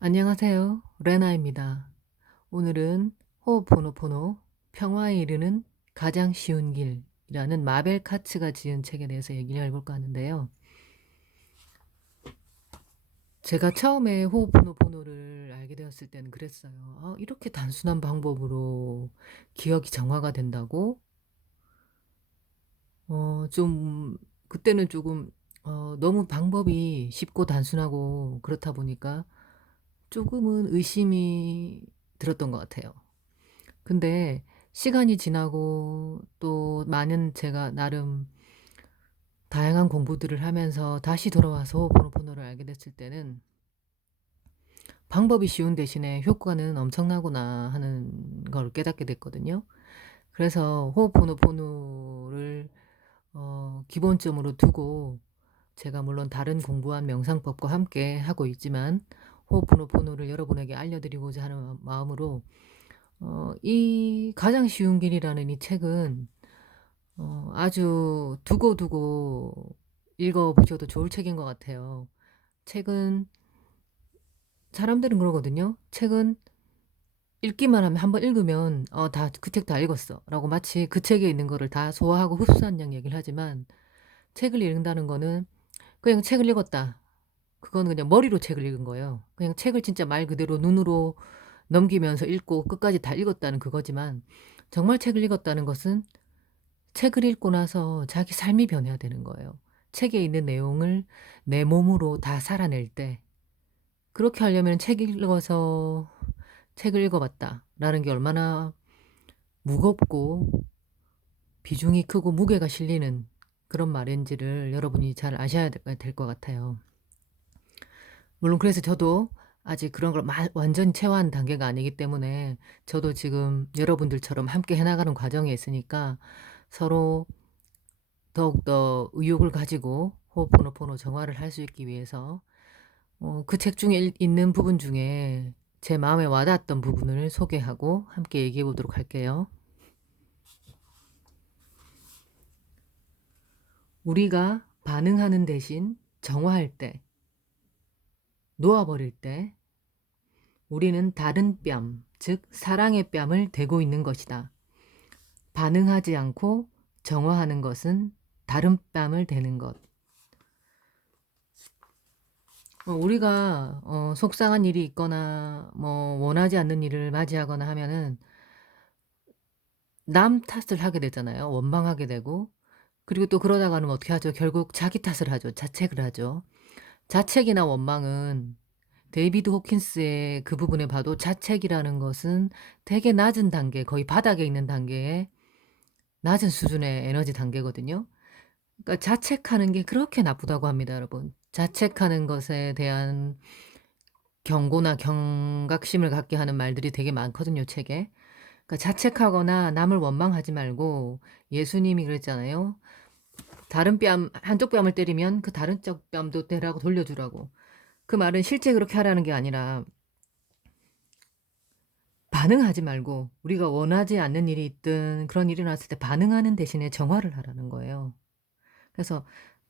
안녕하세요. 레나입니다. 오늘은 호호포노포노 평화에 이르는 가장 쉬운 길이라는 마벨 카츠가 지은 책에 대해서 얘기를 해볼까 하는데요. 제가 처음에 호호포노포노를 알게 되었을 때는 그랬어요. 이렇게 단순한 방법으로 기억이 정화가 된다고? 좀 그때는 조금 너무 방법이 쉽고 단순하고 그렇다 보니까 조금은 의심이 들었던 것 같아요. 근데 시간이 지나고 또 많은 제가 나름 다양한 공부들을 하면서 다시 돌아와서 호opo노포노를 알게 됐을 때는 방법이 쉬운 대신에 효과는 엄청나구나 하는 걸 깨닫게 됐거든요. 그래서 호opo노포노를 기본점으로 두고 제가 물론 다른 공부한 명상법과 함께 하고 있지만 호opo노포노를 여러분에게 알려드리고자 하는 마음으로 이 가장 쉬운 길이라는 이 책은 아주 두고두고 읽어보셔도 좋을 책인 것 같아요. 책은 사람들은 그러거든요. 책은 읽기만 하면 한번 읽으면 다 그 책 다 읽었어 라고 마치 그 책에 있는 거를 다 소화하고 흡수한 양 얘기를 하지만 책을 읽는다는 거는 그냥 책을 읽었다. 그건 그냥 머리로 책을 읽은 거예요. 그냥 책을 진짜 말 그대로 눈으로 넘기면서 읽고 끝까지 다 읽었다는 그거지만 정말 책을 읽었다는 것은 책을 읽고 나서 자기 삶이 변해야 되는 거예요. 책에 있는 내용을 내 몸으로 다 살아낼 때 그렇게 하려면 책 읽어서 책을 읽어봤다라는 게 얼마나 무겁고 비중이 크고 무게가 실리는 그런 말인지를 여러분이 잘 아셔야 될 것 같아요. 물론 그래서 저도 아직 그런 걸 완전히 체화한 단계가 아니기 때문에 저도 지금 여러분들처럼 함께 해나가는 과정에 있으니까 서로 더욱더 의욕을 가지고 호호포노포노 정화를 할 수 있기 위해서 그 책 중에 있는 부분 중에 제 마음에 와닿았던 부분을 소개하고 함께 얘기해 보도록 할게요. 우리가 반응하는 대신 정화할 때, 놓아버릴 때 우리는 다른 뺨, 즉 사랑의 뺨을 대고 있는 것이다. 반응하지 않고 정화하는 것은 다른 뺨을 대는 것. 우리가 속상한 일이 있거나 뭐 원하지 않는 일을 맞이하거나 하면은 남 탓을 하게 되잖아요. 원망하게 되고. 그리고 또 그러다가는 어떻게 하죠? 결국 자기 탓을 하죠. 자책을 하죠. 자책이나 원망은 데이비드 호킨스의 그 부분에 봐도 자책이라는 것은 되게 낮은 단계, 거의 바닥에 있는 단계의 낮은 수준의 에너지 단계거든요. 그러니까 자책하는 게 그렇게 나쁘다고 합니다, 여러분. 자책하는 것에 대한 경고나 경각심을 갖게 하는 말들이 되게 많거든요, 책에. 그러니까 자책하거나 남을 원망하지 말고 예수님이 그랬잖아요. 다른 뺨, 한쪽 뺨을 때리면 그 다른 쪽 뺨도 때라고 돌려주라고. 그 말은 실제 그렇게 하라는 게 아니라 반응하지 말고 우리가 원하지 않는 일이 있든 그런 일이 났을 때 반응하는 대신에 정화를 하라는 거예요. 그래서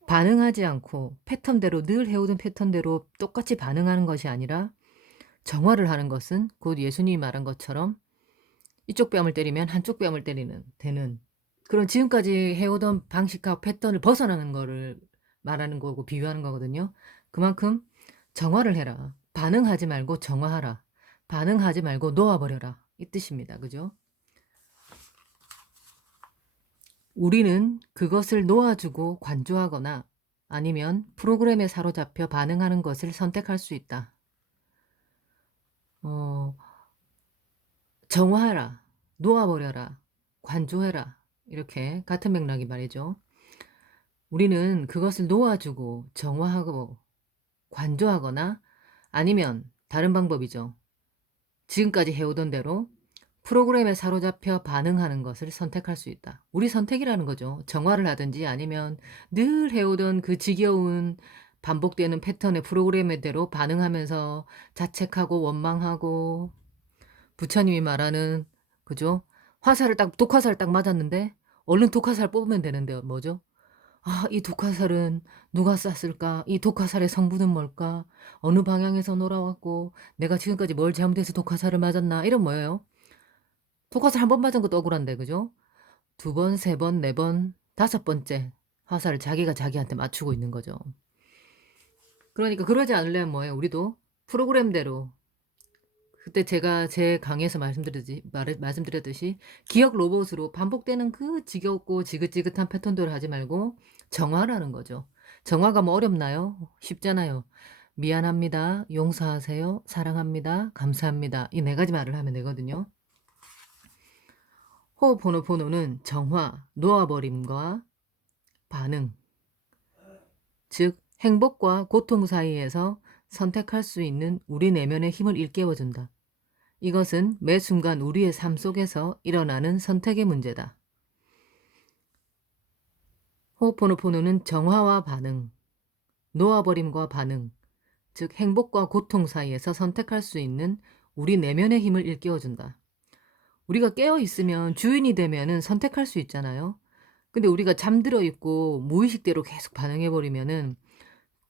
반응하지 않고 패턴대로 늘 해오던 패턴대로 똑같이 반응하는 것이 아니라 정화를 하는 것은 곧 예수님이 말한 것처럼 이쪽 뺨을 때리면 한쪽 뺨을 때리는 되는 그런 지금까지 해오던 방식과 패턴을 벗어나는 거를 말하는 거고 비유하는 거거든요. 그만큼 정화를 해라. 반응하지 말고 정화하라. 반응하지 말고 놓아버려라. 이 뜻입니다. 그죠? 우리는 그것을 놓아주고 관조하거나 아니면 프로그램에 사로잡혀 반응하는 것을 선택할 수 있다. 어, 정화하라, 놓아버려라, 관조해라. 이렇게 같은 맥락이 말이죠. 우리는 그것을 놓아주고 정화하고 관조하거나 아니면 다른 방법이죠. 지금까지 해오던 대로 프로그램에 사로잡혀 반응하는 것을 선택할 수 있다. 우리 선택이라는 거죠. 정화를 하든지 아니면 늘 해오던 그 지겨운 반복되는 패턴의 프로그램대로 반응하면서 자책하고 원망하고 부처님이 말하는 그죠? 화살을 딱 독화살을 딱 맞았는데 얼른 독화살 뽑으면 되는데 뭐죠? 아, 이 독화살은 누가 쐈을까? 이 독화살의 성분은 뭘까? 어느 방향에서 놀아왔고 내가 지금까지 뭘 잘못해서 독화살을 맞았나? 이런 뭐예요? 독화살 한 번 맞은 것도 억울한데, 그죠? 두 번, 세 번, 네 번, 다섯 번째 화살을 자기가 자기한테 맞추고 있는 거죠. 그러니까 그러지 않으려면 뭐예요? 우리도 프로그램대로 그때 제가 제 강의에서 말씀드렸듯이 기억 로봇으로 반복되는 그 지겹고 지긋지긋한 패턴대로 하지 말고 정화라는 거죠. 정화가 뭐 어렵나요? 쉽잖아요. 미안합니다. 용서하세요. 사랑합니다. 감사합니다. 이 네 가지 말을 하면 되거든요. 호흡호노포노는 정화, 놓아버림과 반응, 즉 행복과 고통 사이에서 선택할 수 있는 우리 내면의 힘을 일깨워준다. 이것은 매 순간 우리의 삶 속에서 일어나는 선택의 문제다. 호흡포노포노는 정화와 반응, 놓아버림과 반응, 즉 행복과 고통 사이에서 선택할 수 있는 우리 내면의 힘을 일깨워준다. 우리가 깨어있으면 주인이 되면은 선택할 수 있잖아요. 근데 우리가 잠들어 있고 무의식대로 계속 반응해버리면은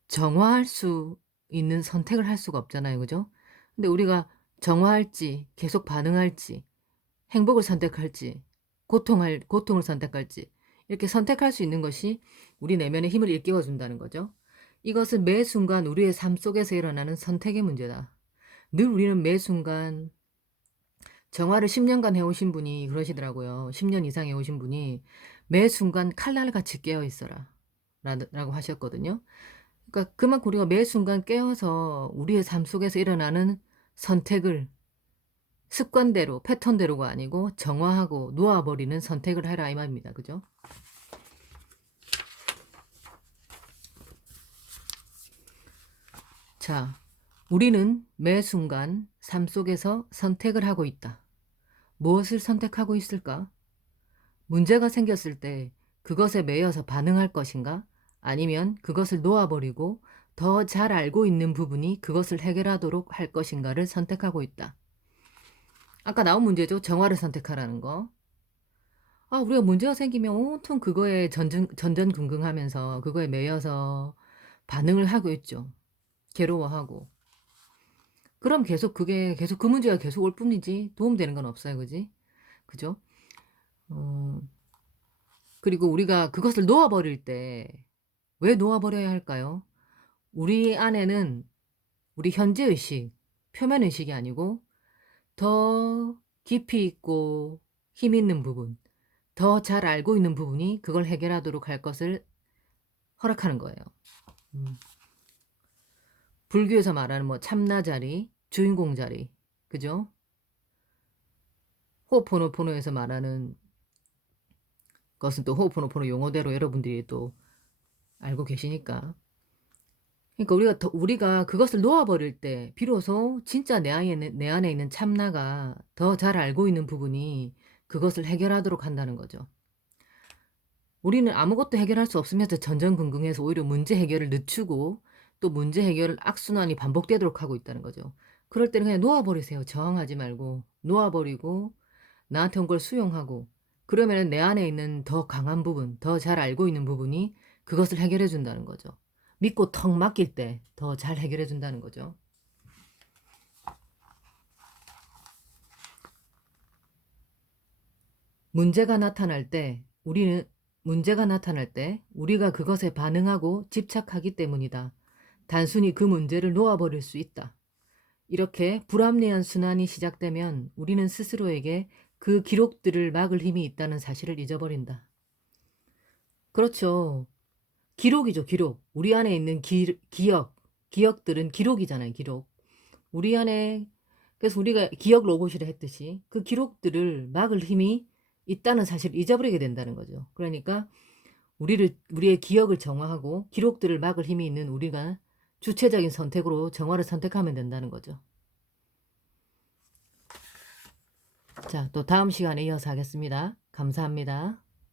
정화할 수 있는 선택을 할 수가 없잖아요. 그죠? 근데 우리가 정화할지, 계속 반응할지, 행복을 선택할지, 고통을 선택할지, 이렇게 선택할 수 있는 것이 우리 내면의 힘을 일깨워 준다는 거죠. 이것은 매 순간 우리의 삶 속에서 일어나는 선택의 문제다. 늘 우리는 매 순간 정화를 10년간 해오신 분이 그러시더라고요. 10년 이상 해오신 분이 매 순간 칼날같이 깨어 있어라 라고 하셨거든요. 그러니까 그만큼 우리가 매 순간 깨어서 우리의 삶 속에서 일어나는 선택을 습관대로 패턴대로가 아니고 정화하고 놓아버리는 선택을 해라 이 말입니다. 그죠? 자, 우리는 매 순간 삶 속에서 선택을 하고 있다. 무엇을 선택하고 있을까? 문제가 생겼을 때 그것에 매여서 반응할 것인가? 아니면 그것을 놓아버리고 더 잘 알고 있는 부분이 그것을 해결하도록 할 것인가를 선택하고 있다. 아까 나온 문제죠. 정화를 선택하라는 거. 아, 우리가 문제가 생기면 온통 그거에 전전긍긍하면서 그거에 매여서 반응을 하고 있죠. 괴로워하고. 그럼 계속 그 문제가 계속 올 뿐이지 도움되는 건 없어요. 그지? 그죠? 어, 그리고 우리가 그것을 놓아버릴 때 왜 놓아버려야 할까요? 우리 안에는 우리 현재의식, 표면의식이 아니고 더 깊이 있고 힘 있는 부분, 더 잘 알고 있는 부분이 그걸 해결하도록 할 것을 허락하는 거예요. 불교에서 말하는 뭐 참나 자리, 주인공 자리, 그죠? 호포노포노에서 말하는 것은 또 호포노포노 용어대로 여러분들이 또 알고 계시니까. 그러니까 우리가 그것을 놓아버릴 때 비로소 진짜 내 안에 있는 참나가 더 잘 알고 있는 부분이 그것을 해결하도록 한다는 거죠. 우리는 아무것도 해결할 수 없으면서 전전긍긍해서 오히려 문제 해결을 늦추고 또 문제 해결을 악순환이 반복되도록 하고 있다는 거죠. 그럴 때는 그냥 놓아버리세요. 저항하지 말고 놓아버리고 나한테 온 걸 수용하고 그러면 내 안에 있는 더 강한 부분, 더 잘 알고 있는 부분이 그것을 해결해 준다는 거죠. 믿고 턱 맡길 때 더 잘 해결해 준다는 거죠. 문제가 나타날 때 우리가 그것에 반응하고 집착하기 때문이다. 단순히 그 문제를 놓아버릴 수 있다. 이렇게 불합리한 순환이 시작되면 우리는 스스로에게 그 기록들을 막을 힘이 있다는 사실을 잊어버린다. 그렇죠. 기록이죠, 기록. 우리 안에 있는 기억들은 기록이잖아요, 기록. 우리 안에, 그래서 우리가 기억 로봇이라 했듯이 그 기록들을 막을 힘이 있다는 사실을 잊어버리게 된다는 거죠. 그러니까 우리의 기억을 정화하고 기록들을 막을 힘이 있는 우리가 주체적인 선택으로 정화를 선택하면 된다는 거죠. 자, 또 다음 시간에 이어서 하겠습니다. 감사합니다.